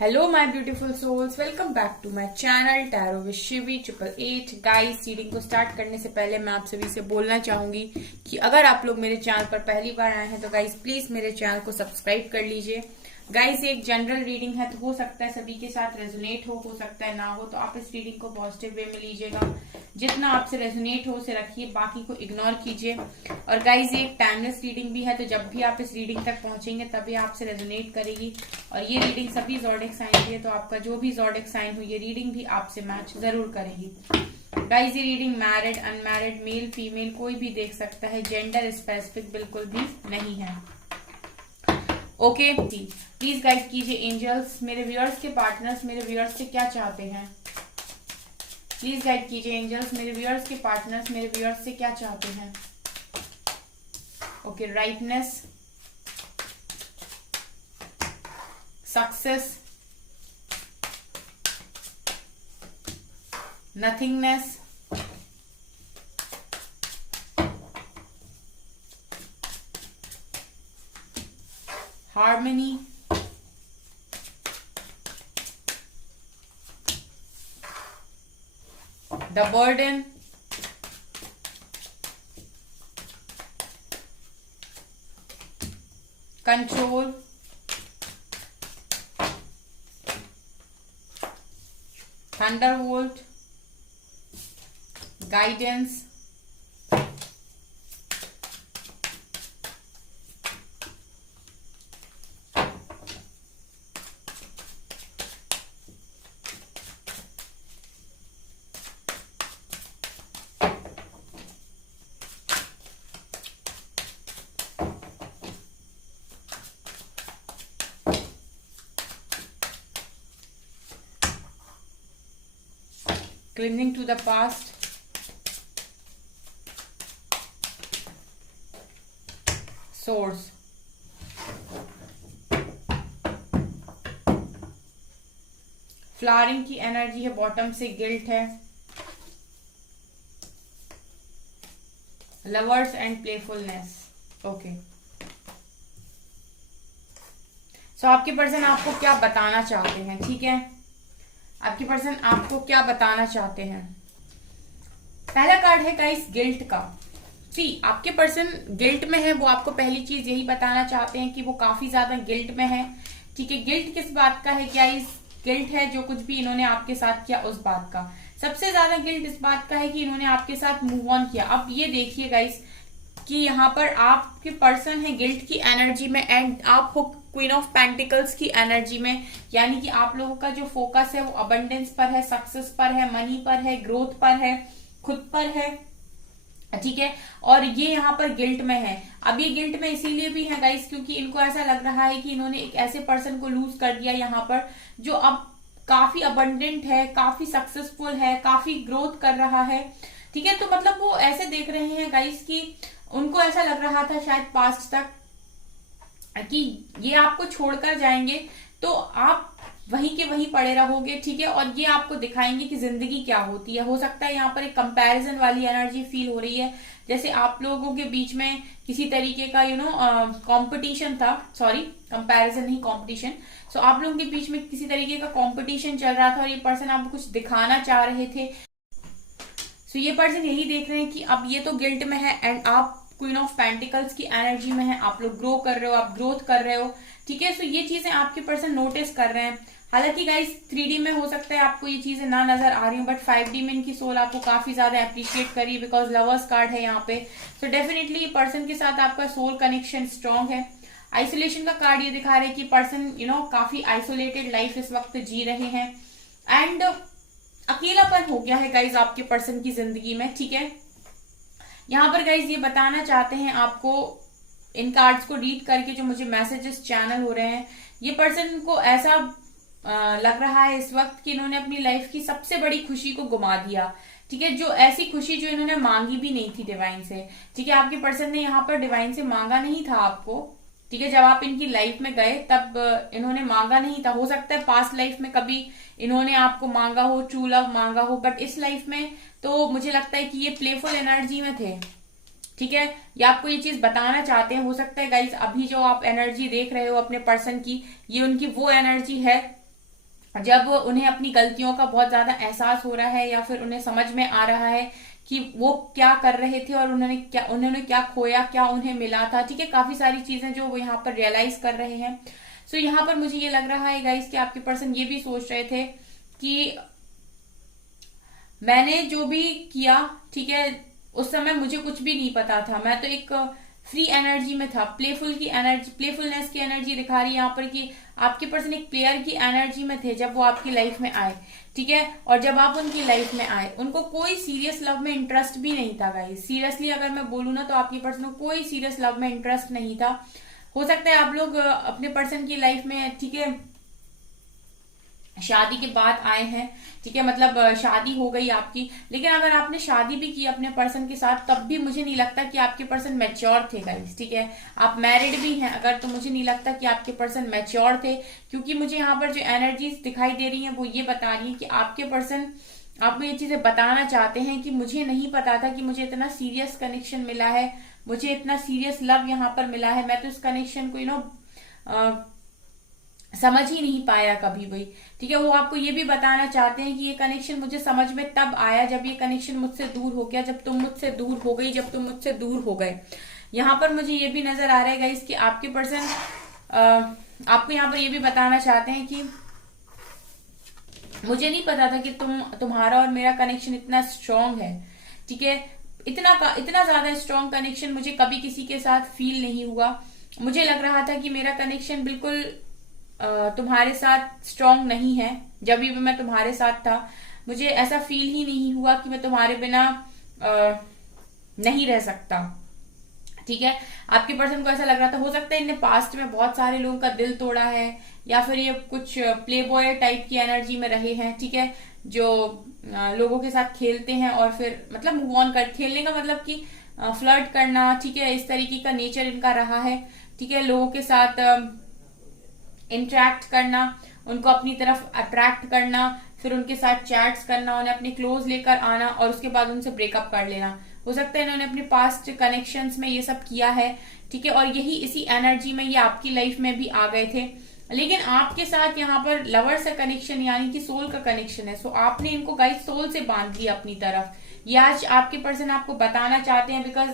Hello my beautiful souls, welcome back to my channel tarot with Shivi 888। Guys, reading को start करने से पहले मैं आप सभी से बोलना चाहूंगी कि अगर आप लोग मेरे चैनल पर पहली बार आए हैं तो गाइस प्लीज मेरे चैनल को सब्सक्राइब कर लीजिए। गाइस, एक जनरल रीडिंग है तो हो सकता है सभी के साथ रेजोनेट हो सकता है ना हो, तो आप इस रीडिंग को पॉजिटिव वे में लीजिएगा। जितना आपसे रेजोनेट हो उसे रखिए, बाकी को इग्नोर कीजिए। और गाइस, ये एक टाइमलेस रीडिंग भी है, तो जब भी आप इस रीडिंग तक पहुंचेंगे तभी आपसे रेजोनेट करेगी। और ये रीडिंग सभी ज़ोडिएक साइन की है, तो आपका जो भी ज़ोडिएक साइन हो ये रीडिंग भी आपसे मैच जरूर करेगी। गाइस, ये reading married, unmarried, male female कोई भी देख सकता है, जेंडर स्पेसिफिक बिल्कुल भी नहीं है। ओके, प्लीज गाइड कीजिए एंजल्स, मेरे व्यूअर्स के पार्टनर्स मेरे व्यूअर्स से क्या चाहते हैं। प्लीज गाइड कीजिए एंजल्स, मेरे व्यूअर्स के पार्टनर्स मेरे व्यूअर्स से क्या चाहते हैं। Okay, rightness, success, nothingness, harmony, the burden, control, thunderbolt, guidance, clinging to the past, source, flowering की एनर्जी है, बॉटम से गिल्ट है, लवर्स एंड प्लेफुलनेस। ओके, सो आपके पर्सन आपको क्या बताना चाहते हैं, ठीक है, आपके पर्सन आपको क्या बताना चाहते हैं। पहला कार्ड है गाइस गिल्ट का। आपके पर्सन गिल्ट में है, वो आपको पहली चीज यही बताना चाहते हैं कि वो काफी ज्यादा गिल्ट में है। ठीक है, गिल्ट किस बात का है, क्या इस गिल्ट है जो कुछ भी इन्होंने आपके साथ किया उस बात का। सबसे ज्यादा गिल्ट इस बात का है कि इन्होंने आपके साथ मूव ऑन किया। अब ये देखिए गाइस कि यहाँ पर आपके पर्सन है गिल्ट की एनर्जी में एंड आप हो क्वीन ऑफ पेंटिकल्स की एनर्जी में, यानी कि आप लोगों का जो फोकस है वो अबंडेंस पर है, सक्सेस पर है, मनी पर है, ग्रोथ पर है, खुद पर है। ठीक है, और ये यहाँ पर गिल्ट में है। अब ये गिल्ट में इसीलिए भी है गाइस क्योंकि इनको ऐसा लग रहा है कि इन्होंने एक ऐसे पर्सन को लूज कर दिया यहाँ पर जो अब काफी अबंडेंट है, काफी सक्सेसफुल है, काफी ग्रोथ कर रहा है। ठीक है, तो मतलब वो ऐसे देख रहे हैं गाइस कि उनको ऐसा लग रहा था शायद पास्ट तक कि ये आपको छोड़कर जाएंगे तो आप वहीं के वहीं पड़े रहोगे। ठीक है, और ये आपको दिखाएंगे कि जिंदगी क्या होती है। हो सकता है यहाँ पर एक कंपैरिजन वाली एनर्जी फील हो रही है, जैसे आप लोगों के बीच में किसी तरीके का कंपटीशन था, सॉरी कंपैरिजन नहीं कंपटीशन। सो आप लोगों के बीच में किसी तरीके का कंपटीशन चल रहा था और ये पर्सन आपको कुछ दिखाना चाह रहे थे। सो ये पर्सन यही देख रहे हैं कि अब ये तो गिल्ट में है एंड आप क्वीन ऑफ पेंटिकल्स की एनर्जी में है, आप लोग ग्रो कर रहे हो, आप ग्रोथ कर रहे हो। ठीक है, सो ये चीजें आपके पर्सन नोटिस कर रहे हैं। हालांकि गाइस 3D में हो सकता है आपको ये चीजें ना नजर आ रही हो, बट 5D में इनकी सोल आपको काफी ज्यादा अप्रिशिएट करी बिकॉज लवर्स कार्ड है यहाँ पे। सो डेफिनेटली पर्सन के साथ आपका सोल कनेक्शन स्ट्रांग है। आइसोलेशन का कार्ड ये दिखा रहे हैं कि पर्सन काफी आइसोलेटेड लाइफ इस वक्त जी रहे हैं एंड अकेलापन हो गया है गाइज आपके पर्सन की जिंदगी में। ठीक है, यहाँ पर गाइज ये बताना चाहते हैं आपको इन कार्ड्स को रीड करके, जो मुझे मैसेजेस चैनल हो रहे हैं, ये पर्सन को ऐसा लग रहा है इस वक्त कि इन्होंने अपनी लाइफ की सबसे बड़ी खुशी को गुमा दिया। ठीक है, जो ऐसी खुशी जो इन्होंने मांगी भी नहीं थी डिवाइन से। ठीक है, आपके पर्सन ने यहाँ पर डिवाइन से मांगा नहीं था आपको। ठीक है, जब आप इनकी लाइफ में गए तब इन्होंने मांगा नहीं था। हो सकता है पास्ट लाइफ में कभी इन्होंने आपको मांगा हो, ट्रू लव मांगा हो, बट इस लाइफ में तो मुझे लगता है कि ये प्लेफुल एनर्जी में थे। ठीक है, ये आपको ये चीज बताना चाहते हैं। हो सकता है गाइज अभी जो आप एनर्जी देख रहे हो अपने पर्सन की, ये उनकी वो एनर्जी है जब उन्हें अपनी गलतियों का बहुत ज्यादा एहसास हो रहा है या फिर उन्हें समझ में आ रहा है कि वो क्या कर रहे थे और उन्होंने क्या खोया, क्या उन्हें मिला था, ठीक है, काफी सारी चीजें जो वो यहाँ पर रियलाइज कर रहे हैं। सो यहाँ पर मुझे ये लग रहा है गाइस कि आपके पर्सन ये भी सोच रहे थे कि मैंने जो भी किया, ठीक है, उस समय मुझे कुछ भी नहीं पता था, मैं तो एक फ्री एनर्जी में था, प्लेफुलनेस की एनर्जी दिखा रही है यहाँ पर कि आपके पर्सन एक प्लेयर की एनर्जी में थे जब वो आपकी लाइफ में आए, ठीक है। और जब आप उनकी लाइफ में आए, उनको कोई सीरियस लव में इंटरेस्ट भी नहीं था गाइस। सीरियसली अगर मैं बोलूँ ना तो आपके पर्सन को कोई सीरियस लव में इंटरेस्ट नहीं था। हो सकता है आप लोग अपने पर्सन की लाइफ में, ठीक है, शादी के बाद आए हैं, ठीक है, मतलब शादी हो गई आपकी, लेकिन अगर आपने शादी भी की अपने पर्सन के साथ तब भी मुझे नहीं लगता कि आपके पर्सन मैच्योर थे गाइस, ठीक है। आप मैरिड भी हैं अगर, तो मुझे नहीं लगता कि आपके पर्सन मैच्योर थे, क्योंकि मुझे यहाँ पर जो एनर्जीज दिखाई दे रही हैं वो ये बता रही है कि आपके पर्सन आपको ये चीजें बताना चाहते हैं कि मुझे नहीं पता था कि मुझे इतना सीरियस कनेक्शन मिला है, मुझे इतना सीरियस लव यहाँ पर मिला है, मैं तो इस कनेक्शन को समझ ही नहीं पाया कभी भी, ठीक है। वो आपको ये भी बताना चाहते हैं कि ये कनेक्शन मुझे समझ में तब आया जब ये कनेक्शन मुझसे दूर हो गया, जब तुम मुझसे दूर हो गई, जब तुम मुझसे दूर हो गए। यहाँ पर मुझे ये भी नजर आ रहा है गाइस कि आपके पर्सन आपको यहाँ पर ये भी बताना चाहते हैं कि मुझे नहीं पता था कि तुम्हारा और मेरा कनेक्शन इतना स्ट्रांग है, ठीक है। इतना ज्यादा स्ट्रांग कनेक्शन मुझे कभी किसी के साथ फील नहीं हुआ। मुझे लग रहा था कि मेरा कनेक्शन बिल्कुल तुम्हारे साथ स्ट्रांग नहीं है। जब भी मैं तुम्हारे साथ था मुझे ऐसा फील ही नहीं हुआ कि मैं तुम्हारे बिना नहीं रह सकता, ठीक है। आपके पर्सन को ऐसा लग रहा था, हो सकता है इनने पास्ट में बहुत सारे लोगों का दिल तोड़ा है, या फिर ये कुछ प्ले बॉय टाइप की एनर्जी में रहे हैं, ठीक है, जो लोगों के साथ खेलते हैं और फिर मतलब मूव ऑन कर, खेलने का मतलब कि फ्लर्ट करना, ठीक है, इस तरीके का नेचर इनका रहा है, ठीक है। लोगों के साथ इंटरेक्ट करना, उनको अपनी तरफ अट्रैक्ट करना, फिर उनके साथ चैट्स करना, उन्हें अपने क्लोज लेकर आना और उसके बाद उनसे ब्रेकअप कर लेना। हो सकता है इन्होंने अपने पास्ट कनेक्शंस में ये सब किया है, ठीक है, और यही इसी एनर्जी में ये आपकी लाइफ में भी आ गए थे। लेकिन आपके साथ यहाँ पर लवर से कनेक्शन यानी कि सोल का कनेक्शन है, सो आपने इनको गाइस सोल से बांध लिया अपनी तरफ। ये आज आपके पर्सन आपको बताना चाहते हैं, बिकॉज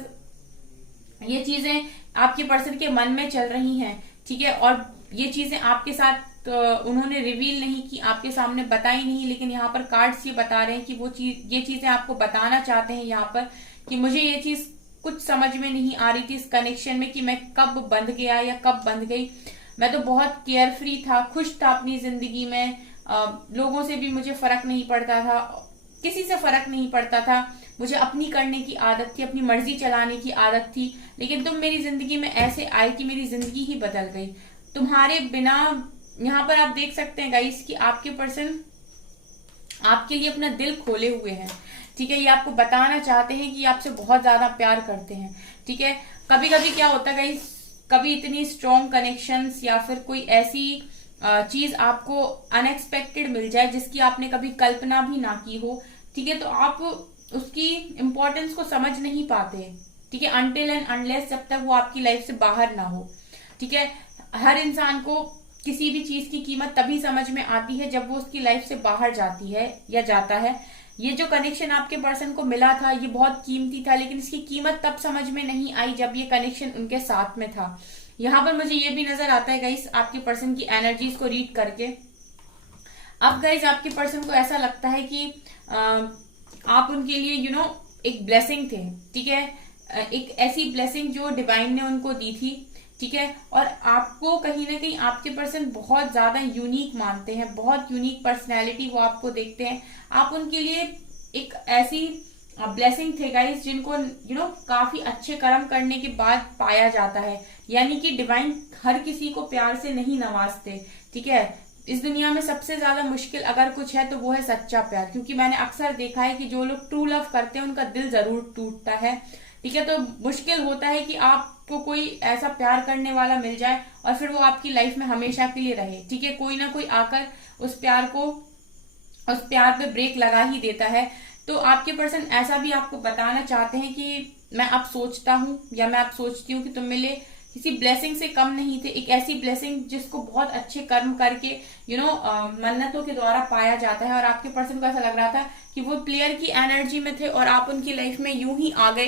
ये चीजें आपके पर्सन के मन में चल रही हैं, ठीक है, और ये चीजें आपके साथ उन्होंने रिवील नहीं की, आपके सामने बताई नहीं, लेकिन यहाँ पर कार्ड्स ये बता रहे हैं कि ये चीजें आपको बताना चाहते हैं यहाँ पर कि मुझे ये चीज कुछ समझ में नहीं आ रही थी इस कनेक्शन में कि मैं कब बंध गया या कब बंध गई। मैं तो बहुत केयर फ्री था, खुश था अपनी जिंदगी में, लोगों से भी मुझे फर्क नहीं पड़ता था, किसी से फर्क नहीं पड़ता था, मुझे अपनी करने की आदत थी, अपनी मर्जी चलाने की आदत थी। लेकिन तुम मेरी जिंदगी में ऐसे आए कि मेरी जिंदगी ही बदल गई तुम्हारे बिना। यहाँ पर आप देख सकते हैं गाइस कि आपके पर्सन आपके लिए अपना दिल खोले हुए हैं, ठीक है। ये आपको बताना चाहते हैं कि ये आपसे बहुत ज्यादा प्यार करते हैं, ठीक है। कभी कभी क्या होता है गाइस, कभी इतनी स्ट्रॉन्ग कनेक्शंस या फिर कोई ऐसी चीज आपको अनएक्सपेक्टेड मिल जाए जिसकी आपने कभी कल्पना भी ना की हो, ठीक है, तो आप उसकी इम्पोर्टेंस को समझ नहीं पाते, ठीक है, अनटिल एंड अनलेस जब तक वो आपकी लाइफ से बाहर ना हो, ठीक है। हर इंसान को किसी भी चीज की कीमत तभी समझ में आती है जब वो उसकी लाइफ से बाहर जाती है या जाता है। ये जो कनेक्शन आपके पर्सन को मिला था ये बहुत कीमती था, लेकिन इसकी कीमत तब समझ में नहीं आई जब ये कनेक्शन उनके साथ में था। यहाँ पर मुझे ये भी नजर आता है गाइस आपके पर्सन की एनर्जीज को रीड करके। अब गाइस आपके पर्सन को ऐसा लगता है कि आप उनके लिए एक ब्लेसिंग थे, ठीक है, एक ऐसी ब्लेसिंग जो डिवाइन ने उनको दी थी, ठीक है। और आपको कहीं ना कहीं आपके पर्सन बहुत ज्यादा यूनिक मानते हैं, बहुत यूनिक पर्सनैलिटी वो आपको देखते हैं। आप उनके लिए एक ऐसी ब्लेसिंग थे गाइस जिनको काफी अच्छे कर्म करने के बाद पाया जाता है, यानी कि डिवाइन हर किसी को प्यार से नहीं नवाजते, ठीक है। इस दुनिया में सबसे ज्यादा मुश्किल अगर कुछ है तो वो है सच्चा प्यार, क्योंकि मैंने अक्सर देखा है कि जो लोग ट्रू लव करते हैं उनका दिल जरूर टूटता है, ठीक है। तो मुश्किल होता है कि आपको कोई ऐसा प्यार करने वाला मिल जाए और फिर वो आपकी लाइफ में हमेशा के लिए रहे, ठीक है। कोई ना कोई आकर उस प्यार पे ब्रेक लगा ही देता है। तो आपके पर्सन ऐसा भी आपको बताना चाहते हैं कि मैं अब सोचता हूँ या मैं अब सोचती हूँ कि तुम मेरे लिए किसी ब्लेसिंग से कम नहीं थे। एक ऐसी ब्लेसिंग जिसको बहुत अच्छे कर्म करके मन्नतों के द्वारा पाया जाता है, और आपके पर्सन को ऐसा लग रहा था कि वो प्लेयर की एनर्जी में थे और आप उनकी लाइफ में यूं ही आ गए,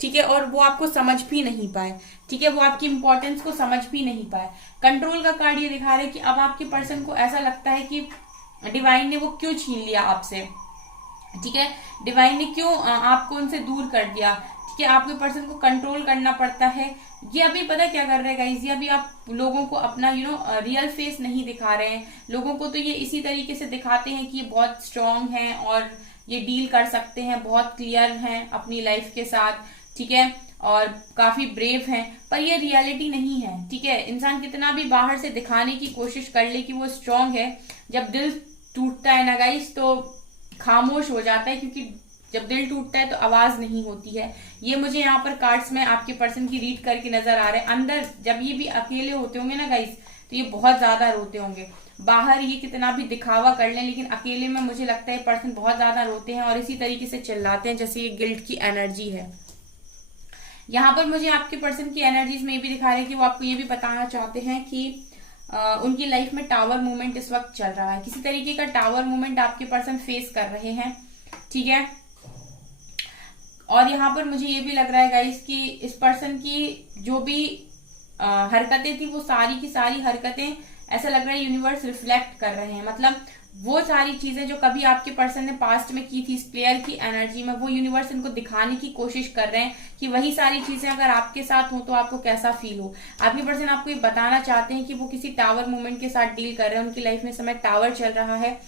ठीक है, और वो आपको समझ भी नहीं पाए, ठीक है, वो आपकी इंपॉर्टेंस को समझ भी नहीं पाए। कंट्रोल का कार्ड ये दिखा रहा है कि अब आपके पर्सन को ऐसा लगता है कि डिवाइन ने वो क्यों छीन लिया आपसे, ठीक है, डिवाइन ने क्यों आपको उनसे दूर कर दिया, ठीक है, आपके पर्सन को कंट्रोल करना पड़ता है। ये अभी पता क्या कर रहे हैं गाइस, ये अभी आप लोगों को अपना रियल फेस नहीं दिखा रहे हैं। लोगों को तो ये इसी तरीके से दिखाते हैं कि ये बहुत स्ट्रांग हैं और ये डील कर सकते हैं, बहुत क्लियर हैं अपनी लाइफ के साथ, ठीक है, और काफी ब्रेव हैं, पर ये रियलिटी नहीं है, ठीक है। इंसान कितना भी बाहर से दिखाने की कोशिश कर ले कि वो स्ट्रांग है, जब दिल टूटता है ना गाइस तो खामोश हो जाता है, क्योंकि जब दिल टूटता है तो आवाज नहीं होती है। ये मुझे यहाँ पर कार्ड्स में आपके पर्सन की रीड करके नजर आ रहे हैं। अंदर जब ये भी अकेले होते होंगे ना गाइस, तो ये बहुत ज्यादा रोते होंगे। बाहर ये कितना भी दिखावा कर लें, लेकिन अकेले में मुझे लगता है पर्सन बहुत ज्यादा रोते हैं और इसी तरीके से चिल्लाते हैं जैसे ये गिल्ट की एनर्जी है। यहाँ पर मुझे आपके पर्सन की एनर्जीज में ये भी दिखा रहे हैं कि वो आपको ये भी बताना चाहते हैं कि उनकी लाइफ में टावर मूवमेंट इस वक्त चल रहा है। किसी तरीके का टावर मूवमेंट आपके पर्सन फेस कर रहे हैं, ठीक है। और यहाँ पर मुझे ये भी लग रहा है गाइस कि इस पर्सन की जो भी हरकतें थी वो सारी की सारी हरकतें ऐसा लग रहा है यूनिवर्स रिफ्लेक्ट कर रहे हैं। मतलब वो सारी चीजें जो कभी आपके पर्सन ने पास्ट में की थी इस प्लेयर की एनर्जी में, वो यूनिवर्स इनको दिखाने की कोशिश कर रहे हैं कि वही सारी चीजें अगर आपके साथ हो तो आपको कैसा फील हो। आपके पर्सन आपको ये बताना चाहते हैं कि वो किसी टावर मूवमेंट के साथ डील कर रहे हैं। उनकी लाइफ में समय टावर चल रहा है,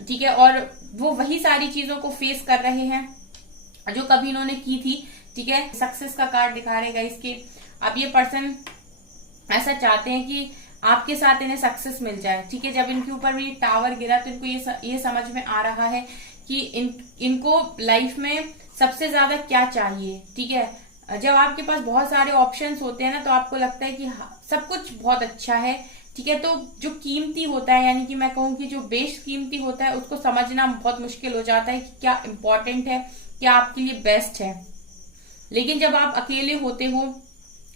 ठीक है, और वो वही सारी चीजों को फेस कर रहे हैं जो कभी इन्होंने की थी, ठीक है। सक्सेस का कार्ड दिखा रहेगा इसके। अब ये पर्सन ऐसा चाहते हैं कि आपके साथ इन्हें सक्सेस मिल जाए, ठीक है। जब इनके ऊपर ये टावर गिरा तो इनको ये समझ में आ रहा है कि इनको लाइफ में सबसे ज्यादा क्या चाहिए, ठीक है। जब आपके पास बहुत सारे ऑप्शंस होते हैं ना तो आपको लगता है कि सब कुछ बहुत अच्छा है, ठीक है। तो जो कीमती होता है, यानी कि मैं कहूँ कि जो बेशकीमती होता है, उसको समझना बहुत मुश्किल हो जाता है कि क्या इंपॉर्टेंट है, क्या आपके लिए बेस्ट है। लेकिन जब आप अकेले होते हो,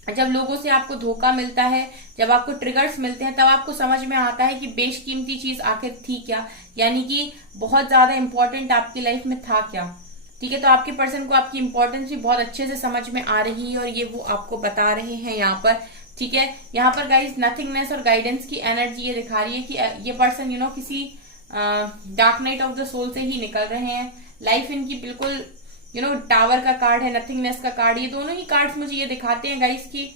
जब लोगों से आपको धोखा मिलता है, जब आपको ट्रिगर्स मिलते हैं, तब आपको समझ में आता है कि बेशकीमती चीज आखिर थी क्या, यानी कि बहुत ज्यादा इंपॉर्टेंट आपकी लाइफ में था क्या, ठीक है। तो आपके पर्सन को आपकी इंपॉर्टेंस भी बहुत अच्छे से समझ में आ रही है और ये वो आपको बता रहे हैं यहाँ पर, ठीक है। यहाँ पर गाइस नथिंगनेस और गाइडेंस की एनर्जी ये दिखा रही है कि ये पर्सन किसी dark night of the soul से ही निकल रहे हैं। लाइफ इनकी बिल्कुल टावर का कार्ड है, नथिंगनेस का कार्ड, ये दोनों ही कार्ड्स मुझे ये दिखाते हैं गाइस कि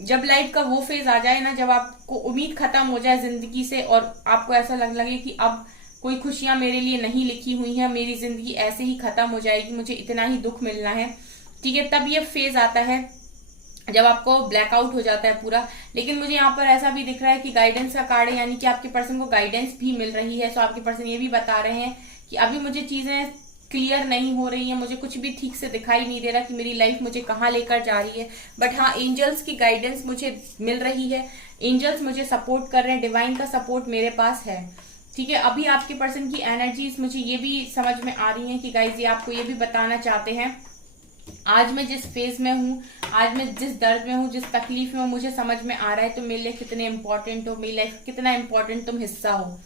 जब लाइफ का वो फेज आ जाए ना, जब आपको उम्मीद खत्म हो जाए जिंदगी से और आपको ऐसा लगे कि अब कोई खुशियां मेरे लिए नहीं लिखी हुई है, मेरी जिंदगी ऐसे ही खत्म हो जाएगी, मुझे इतना ही दुख मिलना है, ठीक है, तब ये फेज आता है जब आपको ब्लैकआउट हो जाता है पूरा। लेकिन मुझे यहाँ पर ऐसा भी दिख रहा है कि गाइडेंस का कार्ड है, यानी कि आपके पर्सन को गाइडेंस भी मिल रही है। सो आपके पर्सन ये भी बता रहे हैं कि अभी मुझे चीजें क्लियर नहीं हो रही है, मुझे कुछ भी ठीक से दिखाई नहीं दे रहा कि मेरी लाइफ मुझे कहाँ लेकर जा रही है, बट हाँ एंजल्स की गाइडेंस मुझे मिल रही है, एंजल्स मुझे सपोर्ट कर रहे हैं, डिवाइन का सपोर्ट मेरे पास है, ठीक है। अभी आपके पर्सन की एनर्जीज मुझे ये भी समझ में आ रही है कि गाइज ये आपको ये भी बताना चाहते हैं, आज मैं जिस फेज में हूँ, आज मैं जिस दर्द में हूँ, जिस तकलीफ में हूँ, मुझे समझ में आ रहा है तुम मेरे लिए कितने इंपॉर्टेंट हो, मेरी लाइफ कितना इंपॉर्टेंट तुम हिस्सा हो।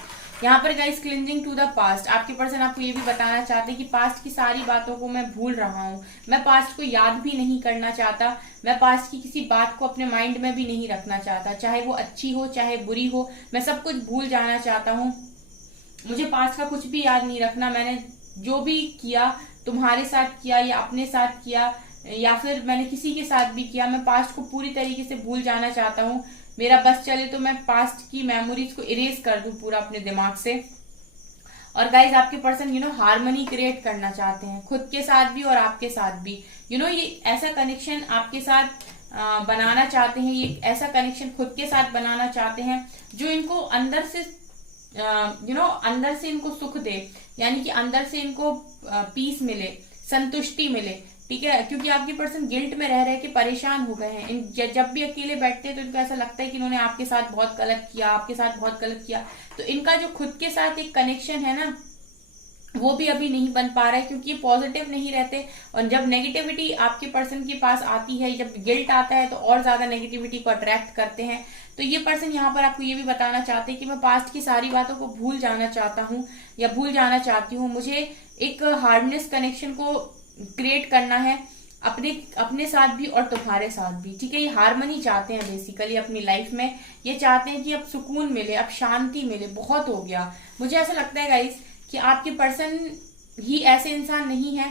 यहाँ पर guys cleansing to the past, आपके पर्सन आपको ये भी बताना चाहते हैं कि पास्ट की सारी बातों को मैं भूल रहा हूँ, मैं पास्ट को याद भी नहीं करना चाहता, मैं पास्ट की किसी बात को अपने माइंड में भी नहीं रखना चाहता, चाहे वो अच्छी हो चाहे बुरी हो, मैं सब कुछ भूल जाना चाहता हूँ। मुझे पास्ट का कुछ भी याद नहीं रखना, मैंने जो भी किया तुम्हारे साथ किया या अपने साथ किया या फिर मैंने किसी के साथ भी किया, मैं पास्ट को पूरी तरीके से भूल जाना चाहता हूँ। मेरा बस चले तो मैं पास्ट की मेमोरीज को इरेज कर दूं पूरा अपने दिमाग से। और गाइज आपके पर्सन हार्मनी क्रिएट करना चाहते हैं, खुद के साथ भी और आपके साथ भी। ये ऐसा कनेक्शन आपके साथ बनाना चाहते हैं, ये ऐसा कनेक्शन खुद के साथ बनाना चाहते हैं जो इनको अंदर से अंदर से इनको सुख दे, यानी कि अंदर से इनको पीस मिले, संतुष्टि मिले, ठीक है। क्योंकि आपके पर्सन गिल्ट में रह रहे के परेशान हो गए हैं। जब भी अकेले बैठते हैं तो इनको ऐसा लगता है कि इन्होंने आपके साथ बहुत गलत किया, आपके साथ बहुत गलत किया। तो इनका जो खुद के साथ एक कनेक्शन है ना, वो भी अभी नहीं बन पा रहा है, क्योंकि ये पॉजिटिव नहीं रहते। और जब नेगेटिविटी आपके पर्सन के पास आती है, जब गिल्ट आता है, तो और ज्यादा नेगेटिविटी को अट्रैक्ट करते हैं। तो ये पर्सन यहाँ पर आपको ये भी बताना चाहते हैं कि मैं पास्ट की सारी बातों को भूल जाना चाहता हूँ या भूल जाना चाहती हूँ। मुझे एक हार्डनेस कनेक्शन को क्रिएट करना है, अपने अपने साथ भी और तुम्हारे साथ भी। ठीक है, ये हारमनी चाहते हैं बेसिकली अपनी लाइफ में। ये चाहते हैं कि अब सुकून मिले, अब शांति मिले, बहुत हो गया। मुझे ऐसा लगता है गाइस कि आपके पर्सन ही ऐसे इंसान नहीं है।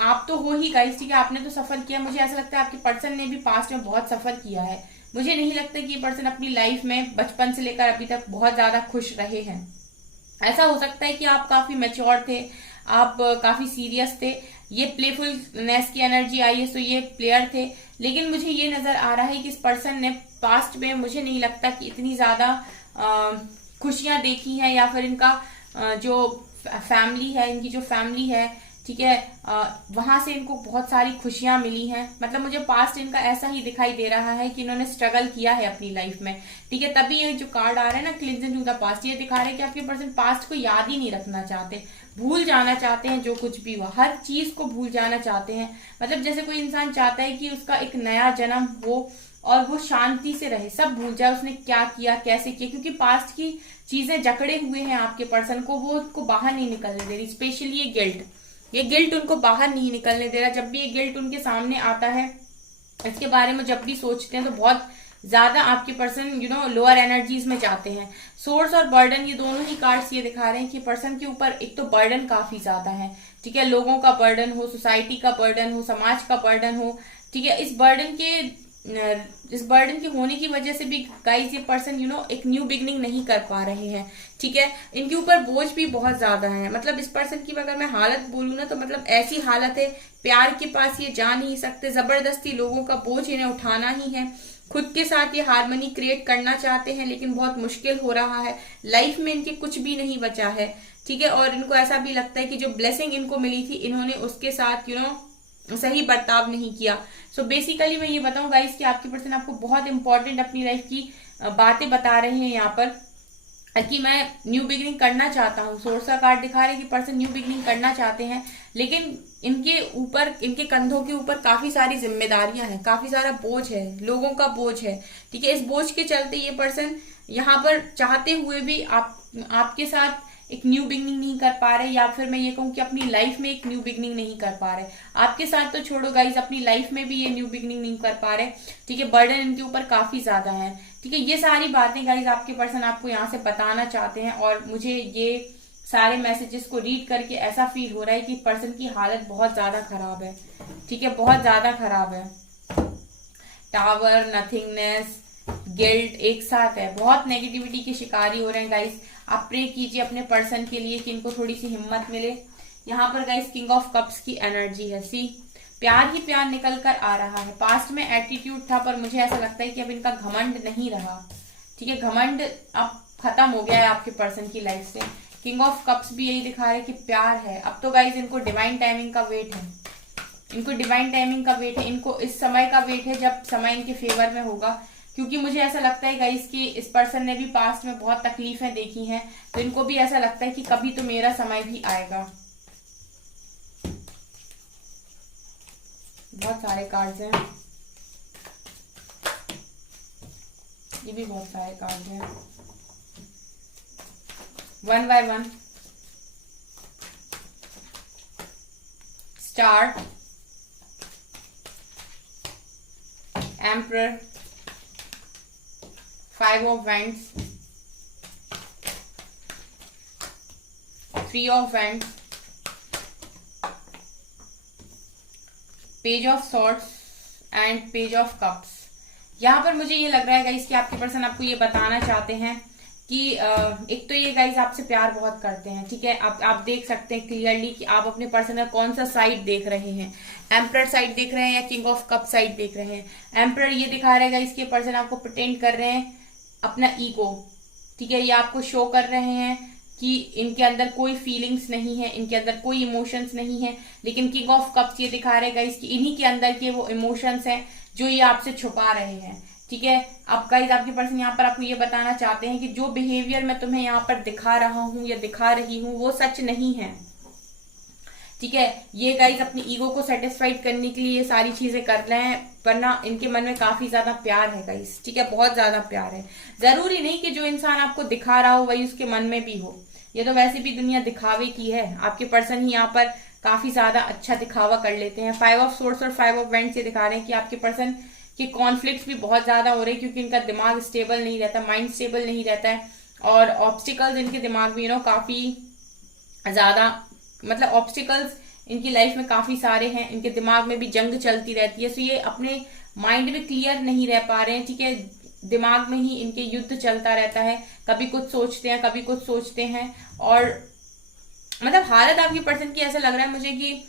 आप तो हो ही गाइस, ठीक है, आपने तो सफर किया। मुझे ऐसा लगता है आपके पर्सन ने भी पास्ट में बहुत सफर किया है। मुझे नहीं लगता कि ये पर्सन अपनी लाइफ में बचपन से लेकर अभी तक बहुत ज्यादा खुश रहे हैं। ऐसा हो सकता है कि आप काफी मैच्योर थे, आप काफी सीरियस थे, ये प्लेफुलनेस की एनर्जी आई है, सो ये प्लेयर थे। लेकिन मुझे ये नजर आ रहा है कि इस पर्सन ने पास्ट में, मुझे नहीं लगता कि इतनी ज्यादा खुशियां देखी हैं, या फिर इनका जो फैमिली है, इनकी जो फैमिली है, ठीक है, वहां से इनको बहुत सारी खुशियां मिली हैं। मतलब मुझे पास्ट इनका ऐसा ही दिखाई दे रहा है कि इन्होंने स्ट्रगल किया है अपनी लाइफ में। ठीक है, तभी ये जो कार्ड आ रहा है ना, क्लिंजन टू द पास्ट, ये दिखा रहे हैं कि आपके पर्सन पास्ट को याद ही नहीं रखना चाहते, भूल जाना चाहते हैं। जो कुछ भी हुआ, हर चीज को भूल जाना चाहते हैं। मतलब जैसे कोई इंसान चाहता है कि उसका एक नया जन्म हो और वो शांति से रहे, सब भूल जाए उसने क्या किया, कैसे किया, क्योंकि पास्ट की चीजें जकड़े हुए हैं आपके पर्सन को, वो उसको बाहर नहीं निकलने दे रही। स्पेशली ये गिल्ट उनको बाहर नहीं निकलने दे रहा। जब भी ये गिल्ट उनके सामने आता है, इसके बारे में जब भी सोचते हैं, तो बहुत ज्यादा आपके पर्सन लोअर एनर्जीज में जाते हैं। सोर्स और बर्डन, ये दोनों ही कार्ड्स ये दिखा रहे हैं कि पर्सन के ऊपर एक तो बर्डन काफी ज्यादा है। ठीक है, लोगों का बर्डन हो, सोसाइटी का बर्डन हो, समाज का बर्डन हो। ठीक है, इस बर्डन के होने की वजह से भी गाइस ये पर्सन एक न्यू बिगनिंग नहीं कर पा रहे हैं। ठीक है, इनके ऊपर बोझ भी बहुत ज्यादा है। मतलब इस पर्सन की अगर मैं हालत बोलूँ ना, तो मतलब ऐसी हालत है, प्यार के पास ये जा नहीं सकते, जबरदस्ती लोगों का बोझ इन्हें उठाना ही है। खुद के साथ ये हार्मनी क्रिएट करना चाहते हैं, लेकिन बहुत मुश्किल हो रहा है। लाइफ में इनके कुछ भी नहीं बचा है। ठीक है, और इनको ऐसा भी लगता है कि जो ब्लेसिंग इनको मिली थी, इन्होंने उसके साथ सही बर्ताव नहीं किया। सो बेसिकली मैं ये बताऊं गाइस कि आपके पर्सन आपको बहुत इंपॉर्टेंट अपनी लाइफ की बातें बता रहे हैं यहाँ पर, कि मैं न्यू बिगिनिंग करना चाहता हूँ। सोर्स का कार्ड दिखा रहे हैं कि पर्सन न्यू बिगिनिंग करना चाहते हैं, लेकिन इनके कंधों के ऊपर काफी सारी जिम्मेदारियां हैं, काफी सारा बोझ है, लोगों का बोझ है। ठीक है, इस बोझ के चलते ये पर्सन यहाँ पर चाहते हुए भी आपके साथ एक न्यू बिगनिंग नहीं कर पा रहे, या फिर मैं ये कहूँ कि अपनी लाइफ में एक न्यू बिगनिंग नहीं कर पा रहे। आपके साथ तो छोड़ो गाइज, अपनी लाइफ में भी ये न्यू बिगनिंग नहीं कर पा रहे। ठीक है, बर्डन इनके ऊपर काफी ज्यादा है। ठीक है, ये सारी बातें गाइज आपके पर्सन आपको यहाँ से बताना चाहते हैं, और मुझे ये सारे मैसेजेस को रीड करके ऐसा फील हो रहा है कि पर्सन की हालत बहुत ज्यादा खराब है। ठीक है, बहुत ज्यादा खराब है। टावर, नथिंगनेस, गिल्ट एक साथ है, बहुत नेगेटिविटी के शिकारी हो रहे हैं गाइस। आप प्रे कीजिए अपने पर्सन के लिए कि इनको थोड़ी सी हिम्मत मिले। यहाँ पर गाइस किंग ऑफ कप्स की एनर्जी है। सी, प्यार ही प्यार निकल कर आ रहा है। पास्ट में एटीट्यूड था, पर मुझे ऐसा लगता है कि अब इनका घमंड नहीं रहा। ठीक है, घमंड अब खत्म हो गया है आपके पर्सन की लाइफ से। किंग ऑफ कप्स भी यही दिखा रहे हैं कि प्यार है। अब तो गाइस इनको डिवाइन टाइमिंग का वेट है, इनको डिवाइन टाइमिंग का वेट है, इनको इस समय का वेट है जब समय इनके फेवर में होगा। क्योंकि मुझे ऐसा लगता है गाइस कि इस पर्सन ने भी पास्ट में बहुत तकलीफें देखी हैं, तो इनको भी ऐसा लगता है कि कभी तो मेरा समय भी आएगा। बहुत सारे कार्ड्स हैं, ये भी बहुत सारे कार्ड्स हैं। One by one, star, emperor, 5 of Wands, 3 of Wands, Page of Swords and Page of Cups। यहाँ पर मुझे ये लग रहा है गाइस कि आपके पर्सन आपको ये बताना चाहते हैं कि एक तो ये गाइस आपसे प्यार बहुत करते हैं। ठीक है, आप देख सकते हैं क्लियरली कि आप अपने पर्सन का कौन सा साइड देख रहे हैं। एम्परर साइड देख रहे हैं या किंग ऑफ कप साइड देख रहे हैं। एम्परर ये दिखा रहा है गाइस कि पर्सन आपको प्रिटेंड कर रहे हैं अपना ईगो। ठीक है, ये आपको शो कर रहे हैं कि इनके अंदर कोई फीलिंग्स नहीं है, इनके अंदर कोई इमोशंस नहीं है। लेकिन किंग ऑफ कप्स ये दिखा रहे हैं गाइस कि इन्हीं के अंदर के वो इमोशंस हैं जो ये आपसे छुपा रहे हैं। ठीक है। अब गाइस आपके पर्सन यहाँ पर आपको ये बताना चाहते हैं कि जो बिहेवियर मैं तुम्हें यहाँ पर दिखा रहा हूँ या दिखा रही हूँ वो सच नहीं है, ठीक है। ये गाइस अपनी ईगो को सेटिस्फाइड करने के लिए ये सारी चीजें कर रहे हैं, वरना इनके मन में काफी ज्यादा प्यार है गाइस, ठीक है, बहुत ज्यादा प्यार है। जरूरी नहीं कि जो इंसान आपको दिखा रहा हो वही उसके मन में भी हो, ये तो वैसे भी दुनिया दिखावे की है। आपके पर्सन ही यहाँ पर काफी ज्यादा अच्छा दिखावा कर लेते हैं। 5 ऑफ सोर्स और 5 ऑफ वेंट्स ये दिखा रहे हैं कि आपके पर्सन के कॉन्फ्लिक्ट भी बहुत ज्यादा हो रहे हैं, क्योंकि इनका दिमाग स्टेबल नहीं रहता, माइंड स्टेबल नहीं रहता है, और ऑब्स्टिकल्स इनके दिमाग में काफी ज्यादा, मतलब ऑब्स्टिकल्स इनकी लाइफ में काफी सारे हैं, इनके दिमाग में भी जंग चलती रहती है। सो ये अपने माइंड में क्लियर नहीं रह पा रहे हैं, ठीक है, दिमाग में ही इनके युद्ध चलता रहता है, कभी कुछ सोचते हैं कभी कुछ सोचते हैं। और मतलब हालत आपकी पर्सन की ऐसा लग रहा है मुझे कि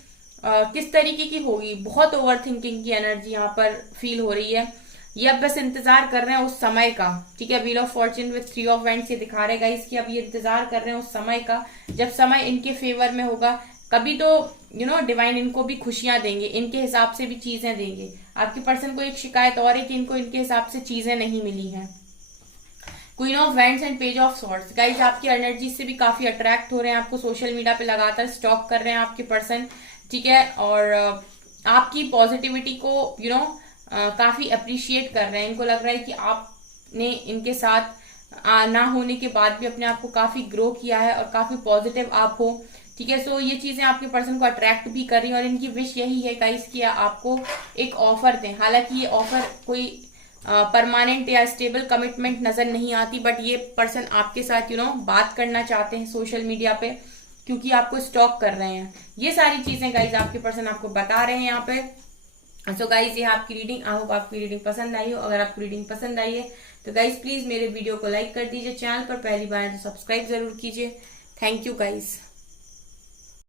किस तरीके की होगी, बहुत ओवर थिंकिंग की एनर्जी यहाँ पर फील हो रही है। ये अब बस इंतजार कर रहे हैं उस समय का, ठीक है। Wheel of Fortune with 3 of vents ये दिखा रहे गाइस कि अब ये इंतजार कर रहे हैं उस समय का, जब समय इनके फेवर में होगा। कभी तो डिवाइन इनको भी खुशियां देंगे, इनके हिसाब से भी चीजें देंगे। आपके पर्सन को एक शिकायत और है कि इनको इनके हिसाब से चीजें नहीं मिली हैं। Queen of wands and page of swords, guys आपकी एनर्जी से भी काफी अट्रैक्ट हो रहे हैं, आपको सोशल मीडिया पे लगातार स्टॉक कर रहे हैं आपके पर्सन, ठीक है। और आपकी पॉजिटिविटी को काफी अप्रिशिएट कर रहे हैं। इनको लग रहा है कि आपने इनके साथ ना होने के बाद भी अपने आप को काफी ग्रो किया है और काफी पॉजिटिव आप हो, ठीक है। सो ये चीजें आपके पर्सन को अट्रैक्ट भी कर रही हैं, और इनकी विश यही है गाइस कि आपको एक ऑफर दें। हालांकि ये ऑफर कोई परमानेंट या स्टेबल कमिटमेंट नजर नहीं आती, बट ये पर्सन आपके साथ बात करना चाहते हैं सोशल मीडिया पे, क्योंकि आपको स्टॉक कर रहे हैं। ये सारी चीजें गाइज आपके पर्सन आपको बता रहे हैं यहाँ पे। सो गाइज ये आपकी रीडिंग, आई होप आपकी रीडिंग पसंद आई हो। अगर आपको रीडिंग पसंद आई है तो गाइज प्लीज मेरे वीडियो को लाइक कर दीजिए, चैनल पर पहली बार है तो सब्सक्राइब जरूर कीजिए। Thank you guys.